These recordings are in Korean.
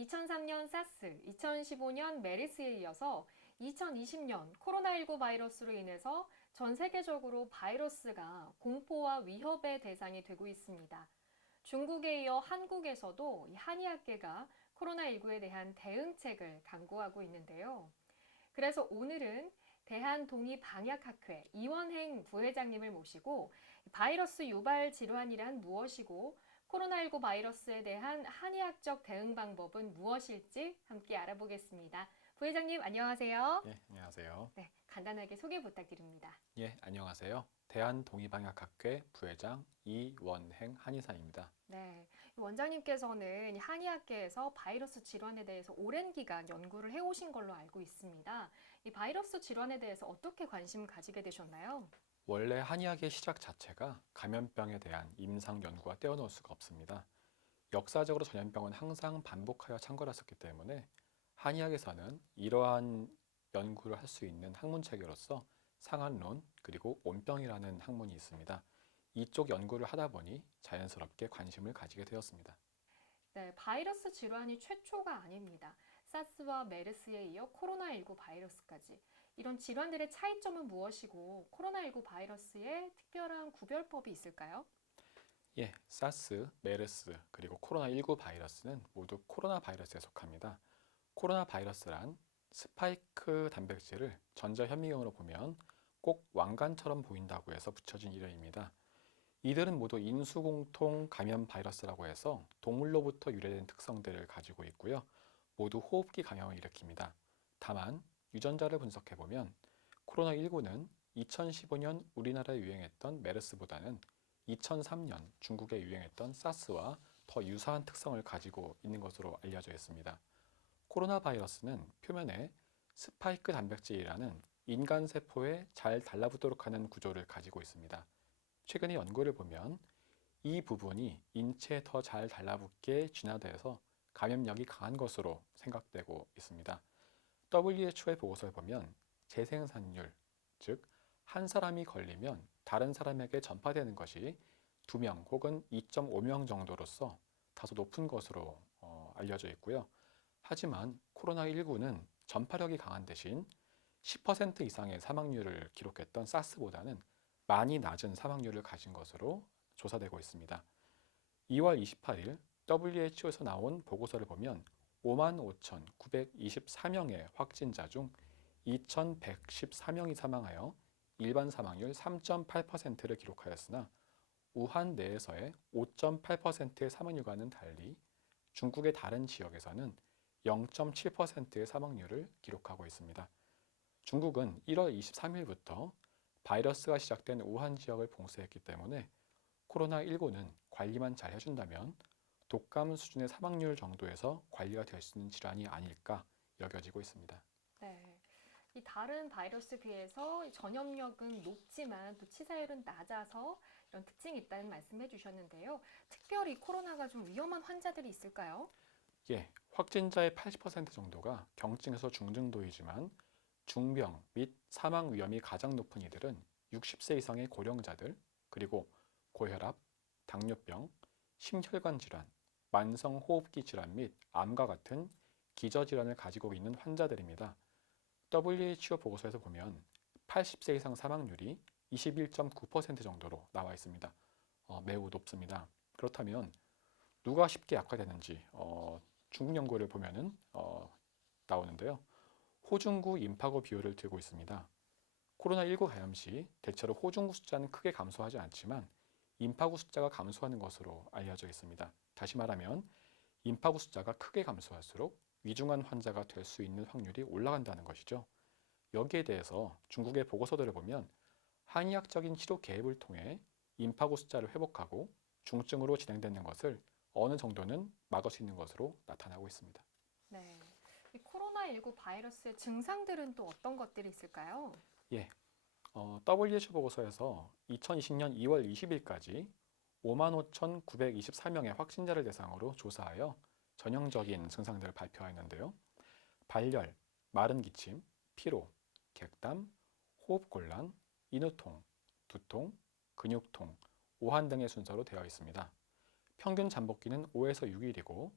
2003년 사스, 2015년 메르스에 이어서 2020년 코로나19 바이러스로 인해서 전 세계적으로 바이러스가 공포와 위협의 대상이 되고 있습니다. 중국에 이어 한국에서도 이 한의학계가 코로나19에 대한 대응책을 강구하고 있는데요. 그래서 오늘은 대한동의방역학회 이원행 부회장님을 모시고 바이러스 유발 질환이란 무엇이고 코로나19 바이러스에 대한 한의학적 대응 방법은 무엇일지 함께 알아보겠습니다. 부회장님 안녕하세요. 예, 안녕하세요. 네, 간단하게 소개 부탁드립니다. 예, 안녕하세요. 대한동의방역학회 부회장 이원행 한의사입니다. 네, 원장님께서는 한의학계에서 바이러스 질환에 대해서 오랜 기간 연구를 해오신 걸로 알고 있습니다. 이 바이러스 질환에 대해서 어떻게 관심 가지게 되셨나요? 원래 한의학의 시작 자체가 감염병에 대한 임상 연구와 떼어놓을 수가 없습니다. 역사적으로 전염병은 항상 반복하여 창궐했었기 때문에 한의학에서는 이러한 연구를 할 수 있는 학문 체계로서 상한론 그리고 온병이라는 학문이 있습니다. 이쪽 연구를 하다 보니 자연스럽게 관심을 가지게 되었습니다. 네, 바이러스 질환이 최초가 아닙니다. 사스와 메르스에 이어 코로나19 바이러스까지. 이런 질환들의 차이점은 무엇이고 코로나19 바이러스의 특별한 구별법이 있을까요? 예, 사스, 메르스, 그리고 코로나19 바이러스는 모두 코로나 바이러스에 속합니다. 코로나 바이러스란 스파이크 단백질을 전자 현미경으로 보면 꼭 왕관처럼 보인다고 해서 붙여진 이름입니다. 이들은 모두 인수공통 감염 바이러스라고 해서 동물로부터 유래된 특성들을 가지고 있고요. 모두 호흡기 감염을 일으킵니다. 다만 유전자를 분석해 보면 코로나19는 2015년 우리나라에 유행했던 메르스보다는 2003년 중국에 유행했던 사스와 더 유사한 특성을 가지고 있는 것으로 알려져 있습니다. 코로나 바이러스는 표면에 스파이크 단백질이라는 인간 세포에 잘 달라붙도록 하는 구조를 가지고 있습니다. 최근의 연구를 보면 이 부분이 인체에 더 잘 달라붙게 진화돼서 감염력이 강한 것으로 생각되고 있습니다. WHO의 보고서에 보면 재생산율, 즉 한 사람이 걸리면 다른 사람에게 전파되는 것이 2명 혹은 2.5명 정도로서 다소 높은 것으로 알려져 있고요. 하지만 코로나19는 전파력이 강한 대신 10% 이상의 사망률을 기록했던 사스보다는 많이 낮은 사망률을 가진 것으로 조사되고 있습니다. 2월 28일 WHO에서 나온 보고서를 보면 55,924명의 확진자 중 2,114명이 사망하여 일반 사망률 3.8%를 기록하였으나 우한 내에서의 5.8%의 사망률과는 달리 중국의 다른 지역에서는 0.7%의 사망률을 기록하고 있습니다. 중국은 1월 23일부터 바이러스가 시작된 우한 지역을 봉쇄했기 때문에 코로나19는 관리만 잘 해준다면 독감 수준의 사망률 정도에서 관리가 될 수 있는 질환이 아닐까 여겨지고 있습니다. 네. 이 다른 바이러스에 비해서 전염력은 높지만 또 치사율은 낮아서 이런 특징이 있다는 말씀해 주셨는데요. 특별히 코로나가 좀 위험한 환자들이 있을까요? 예, 확진자의 80% 정도가 경증에서 중증도이지만 중병 및 사망 위험이 가장 높은 이들은 60세 이상의 고령자들, 그리고 고혈압, 당뇨병, 심혈관 질환, 만성호흡기 질환 및 암과 같은 기저질환을 가지고 있는 환자들입니다. WHO 보고서에서 보면 80세 이상 사망률이 21.9% 정도로 나와 있습니다. 매우 높습니다. 그렇다면 누가 쉽게 악화되는지 중국 연구를 보면은 나오는데요. 호중구 임파고 비율을 들고 있습니다. 코로나19 감염 시 대체로 호중구 숫자는 크게 감소하지 않지만 임파구 숫자가 감소하는 것으로 알려져 있습니다. 다시 말하면 임파구 숫자가 크게 감소할수록 위중한 환자가 될 수 있는 확률이 올라간다는 것이죠. 여기에 대해서 중국의 보고서들을 보면 한의학적인 치료 개입을 통해 임파구 숫자를 회복하고 중증으로 진행되는 것을 어느 정도는 막을 수 있는 것으로 나타나고 있습니다. 네. 이 코로나19 바이러스의 증상들은 또 어떤 것들이 있을까요? 예, WHO 보고서에서 2020년 2월 20일까지 55,924명의 확진자를 대상으로 조사하여 전형적인 증상들을 발표하였는데요. 발열, 마른 기침, 피로, 객담, 호흡곤란, 인후통, 두통, 근육통, 오한 등의 순서로 되어 있습니다. 평균 잠복기는 5에서 6일이고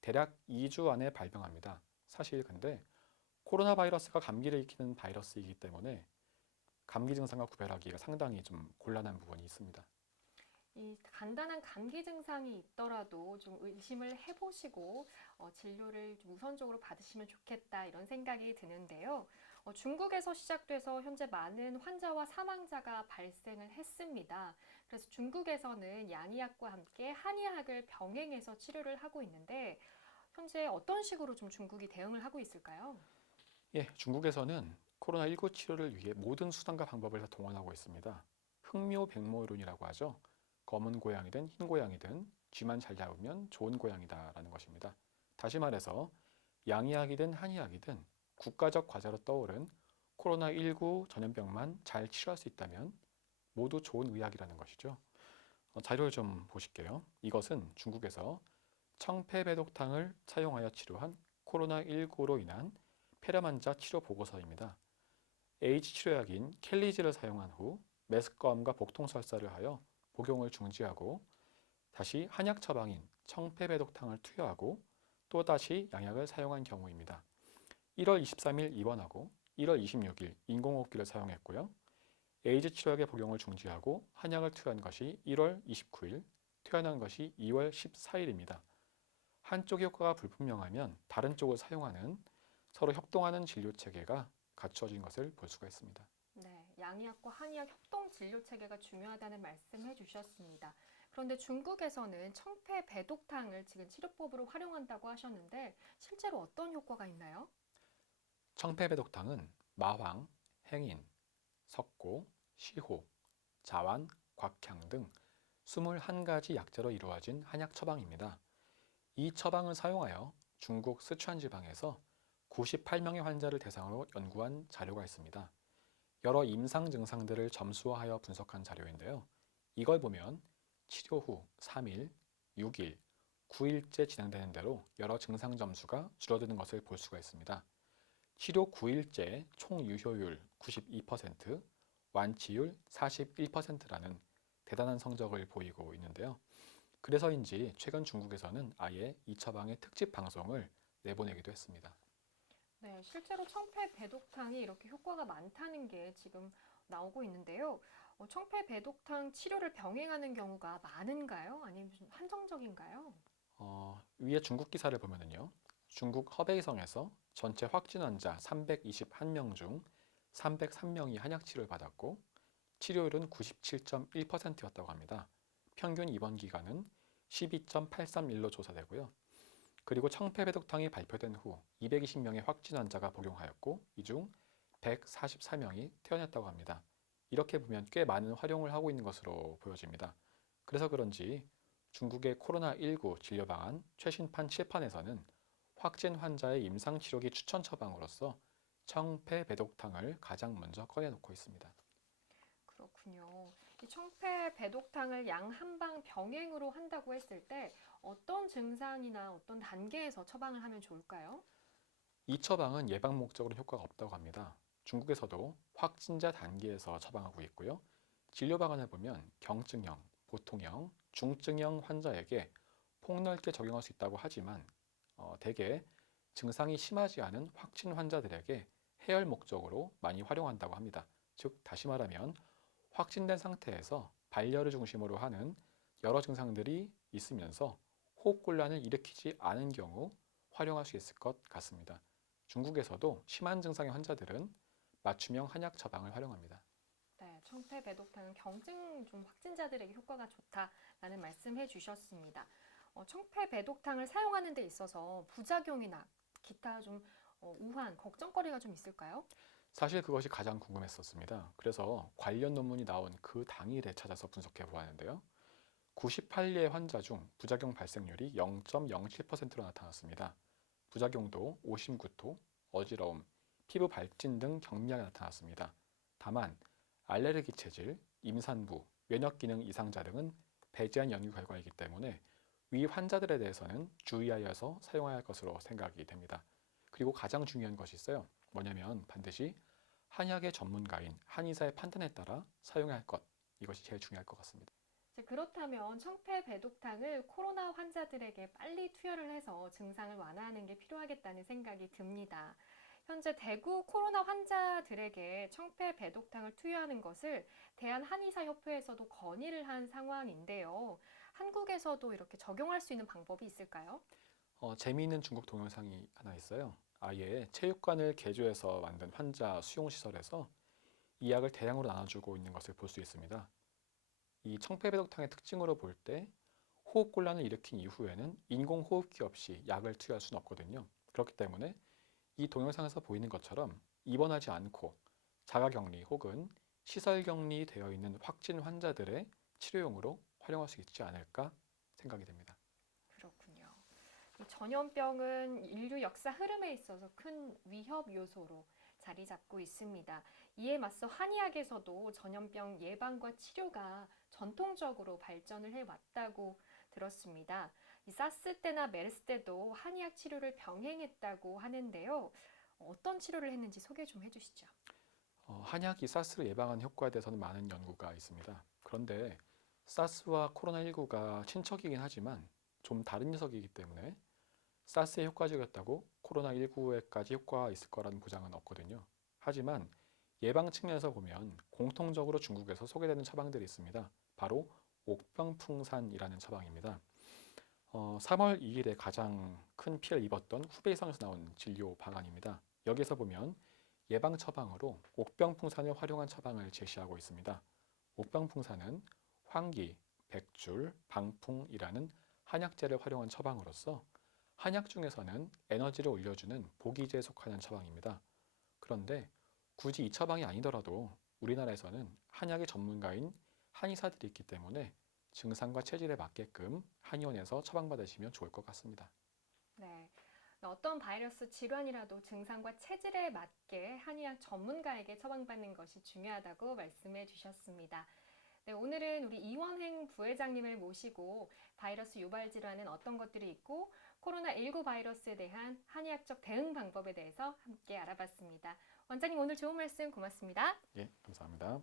대략 2주 안에 발병합니다. 사실 근데 코로나 바이러스가 감기를 일으키는 바이러스이기 때문에 감기 증상과 구별하기가 상당히 좀 곤란한 부분이 있습니다. 이 간단한 감기 증상이 있더라도 좀 의심을 해보시고 진료를 좀 우선적으로 받으시면 좋겠다 이런 생각이 드는데요. 중국에서 시작돼서 현재 많은 환자와 사망자가 발생을 했습니다. 그래서 중국에서는 양의학과 함께 한의학을 병행해서 치료를 하고 있는데 현재 어떤 식으로 좀 중국이 대응을 하고 있을까요? 예, 중국에서는 코로나19 치료를 위해 모든 수단과 방법을 다 동원하고 있습니다. 흑묘백모론이라고 하죠. 검은 고양이든 흰 고양이든 쥐만 잘 잡으면 좋은 고양이다라는 것입니다. 다시 말해서 양의학이든 한의학이든 국가적 과제로 떠오른 코로나19 전염병만 잘 치료할 수 있다면 모두 좋은 의학이라는 것이죠. 자료를 좀 보실게요. 이것은 중국에서 청패배독탕을 사용하여 치료한 코로나19로 인한 폐렴 환자 치료 보고서입니다. H 치료약인 켈리지를 사용한 후 메스꺼움과 복통 설사를 하여 복용을 중지하고 다시 한약 처방인 청패배독탕을 투여하고 또다시 양약을 사용한 경우입니다. 1월 23일 입원하고 1월 26일 인공호흡기를 사용했고요. 에이즈 치료약의 복용을 중지하고 한약을 투여한 것이 1월 29일, 퇴원한 것이 2월 14일입니다. 한쪽의 효과가 불분명하면 다른 쪽을 사용하는 서로 협동하는 진료 체계가 갖추어진 것을 볼 수가 있습니다. 네, 양의학과 한의학 협동 진료 체계가 중요하다는 말씀해 주셨습니다. 그런데 중국에서는 청패배독탕을 지금 치료법으로 활용한다고 하셨는데 실제로 어떤 효과가 있나요? 청패배독탕은 마황, 행인, 석고, 시호, 자완, 곽향 등 21가지 약재로 이루어진 한약 처방입니다. 이 처방을 사용하여 중국 스촨 지방에서 98명의 환자를 대상으로 연구한 자료가 있습니다. 여러 임상 증상들을 점수화하여 분석한 자료인데요. 이걸 보면 치료 후 3일, 6일, 9일째 진행되는 대로 여러 증상 점수가 줄어드는 것을 볼 수가 있습니다. 치료 9일째 총 유효율 92%, 완치율 41%라는 대단한 성적을 보이고 있는데요. 그래서인지 최근 중국에서는 아예 이 처방의 특집 방송을 내보내기도 했습니다. 네, 실제로 청패배독탕이 이렇게 효과가 많다는 게 지금 나오고 있는데요. 청패배독탕 치료를 병행하는 경우가 많은가요? 아니면 좀 한정적인가요? 위에 중국 기사를 보면은요. 중국 허베이성에서 전체 확진 환자 321명 중 303명이 한약 치료를 받았고 치료율은 97.1%였다고 합니다. 평균 입원 기간은 12.831로 조사되고요. 그리고 청패배독탕이 발표된 후 220명의 확진 환자가 복용하였고 이 중 144명이 퇴원했다고 합니다. 이렇게 보면 꽤 많은 활용을 하고 있는 것으로 보여집니다. 그래서 그런지 중국의 코로나19 진료 방안 최신판 7판에서는 확진 환자의 임상치료기 추천 처방으로서 청패배독탕을 가장 먼저 꺼내놓고 있습니다. 그렇군요. 이 청패배독탕을 양 한방 병행으로 한다고 했을 때 어떤 증상이나 어떤 단계에서 처방을 하면 좋을까요? 이 처방은 예방 목적으로 효과가 없다고 합니다. 중국에서도 확진자 단계에서 처방하고 있고요. 진료 방안을 보면 경증형, 보통형, 중증형 환자에게 폭넓게 적용할 수 있다고 하지만 대개 증상이 심하지 않은 확진 환자들에게 해열 목적으로 많이 활용한다고 합니다. 즉 다시 말하면 확진된 상태에서 발열을 중심으로 하는 여러 증상들이 있으면서 호흡곤란을 일으키지 않은 경우 활용할 수 있을 것 같습니다. 중국에서도 심한 증상의 환자들은 맞춤형 한약 처방을 활용합니다. 네, 청패배독탕은 경증 좀 확진자들에게 효과가 좋다라는 말씀해 주셨습니다. 청패배독탕을 사용하는 데 있어서 부작용이나 기타 좀 우한, 걱정거리가 좀 있을까요? 사실 그것이 가장 궁금했었습니다. 그래서 관련 논문이 나온 그 당일에 찾아서 분석해 보았는데요. 98례 환자 중 부작용 발생률이 0.07%로 나타났습니다. 부작용도 오심구토, 어지러움, 피부 발진 등 경미하게 나타났습니다. 다만 알레르기 체질, 임산부, 면역 기능 이상자 등은 배제한 연구 결과이기 때문에 위 환자들에 대해서는 주의하여서 사용해야 할 것으로 생각이 됩니다. 그리고 가장 중요한 것이 있어요. 뭐냐면 반드시 한약의 전문가인 한의사의 판단에 따라 사용해야 할 것, 이것이 제일 중요할 것 같습니다. 자, 그렇다면 청패배독탕을 코로나 환자들에게 빨리 투여를 해서 증상을 완화하는 게 필요하겠다는 생각이 듭니다. 현재 대구 코로나 환자들에게 청패배독탕을 투여하는 것을 대한한의사협회에서도 건의를 한 상황인데요. 한국에서도 이렇게 적용할 수 있는 방법이 있을까요? 재미있는 중국 동영상이 하나 있어요. 아예 체육관을 개조해서 만든 환자 수용시설에서 이 약을 대량으로 나눠주고 있는 것을 볼 수 있습니다. 이 청패배독탕의 특징으로 볼 때 호흡곤란을 일으킨 이후에는 인공호흡기 없이 약을 투여할 수는 없거든요. 그렇기 때문에 이 동영상에서 보이는 것처럼 입원하지 않고 자가격리 혹은 시설격리 되어 있는 확진 환자들의 치료용으로 활용할 수 있지 않을까 생각이 됩니다. 그렇군요. 이 전염병은 인류 역사 흐름에 있어서 큰 위협 요소로 자리 잡고 있습니다. 이에 맞서 한의학에서도 전염병 예방과 치료가 전통적으로 발전을 해왔다고 들었습니다. 이 사스 때나 메르스 때도 한의학 치료를 병행했다고 하는데요. 어떤 치료를 했는지 소개 좀 해주시죠. 한약이 사스를 예방하는 효과에 대해서는 많은 연구가 있습니다. 그런데 사스와 코로나19가 친척이긴 하지만 좀 다른 녀석이기 때문에 사스에 효과적이었다고 코로나19에까지 효과가 있을 거라는 보장은 없거든요. 하지만 예방 측면에서 보면 공통적으로 중국에서 소개되는 처방들이 있습니다. 바로 옥병풍산이라는 처방입니다. 3월 2일에 가장 큰 피해를 입었던 후베이성에서 나온 진료 방안입니다. 여기서 보면 예방 처방으로 옥병풍산을 활용한 처방을 제시하고 있습니다. 옥병풍산은 황기, 백줄, 방풍이라는 한약재를 활용한 처방으로서 한약 중에서는 에너지를 올려주는 보기제에 속하는 처방입니다. 그런데 굳이 이 처방이 아니더라도 우리나라에서는 한약의 전문가인 한의사들이 있기 때문에 증상과 체질에 맞게끔 한의원에서 처방받으시면 좋을 것 같습니다. 네. 어떤 바이러스 질환이라도 증상과 체질에 맞게 한의학 전문가에게 처방받는 것이 중요하다고 말씀해 주셨습니다. 네, 오늘은 우리 이원행 부회장님을 모시고 바이러스 유발 질환은 어떤 것들이 있고 코로나19 바이러스에 대한 한의학적 대응 방법에 대해서 함께 알아봤습니다. 원장님 오늘 좋은 말씀 고맙습니다. 예, 감사합니다.